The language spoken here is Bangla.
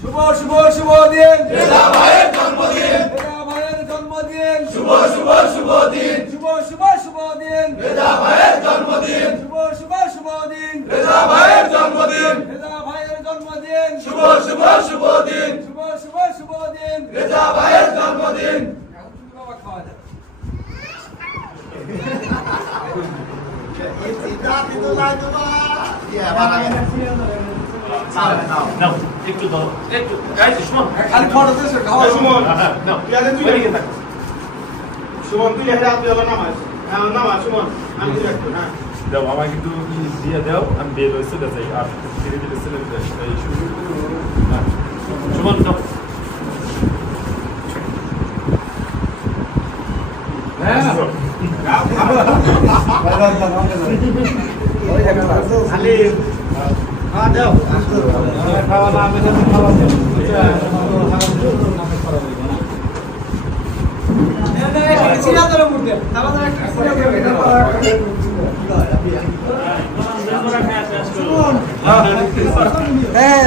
শুভ শুভ শুভ দিন রেজা ভাইয়ের জন্মদিন রেজা ভাইয়ের জন্মদিন শুভ শুভ শুভ দিন শুভ শুভ শুভ দিন রেজা ভাইয়ের জন্মদিন শুভ শুভ শুভ দিন রেজা ভাইয়ের জন্মদিন রেজা ভাইয়ের জন্মদিন শুভ শুভ শুভ দিন শুভ শুভ শুভ দিন রেজা ভাইয়ের জন্মদিন বাবা খাওয়া যাবে নাও একটু ধরো একটু এই সুমন খালি ফটো দিছো খাওয়া সুমন নাও তুই আগে তুই ওইদিকে থাকো সুমন তুই লেখা তুই হলো নামাজ হ্যাঁ নামাজ সুমন আমি তুই রাখবো হ্যাঁ দাও আমাকে একটু দিয়ে দাও আমি বের হয়ে চলে যাই আর ধীরে ধীরে চলে যাই এই শুরু সুমন দাও খালি হ্যাঁ দাও খাওয়া না আমি খাওয়া হ্যাঁ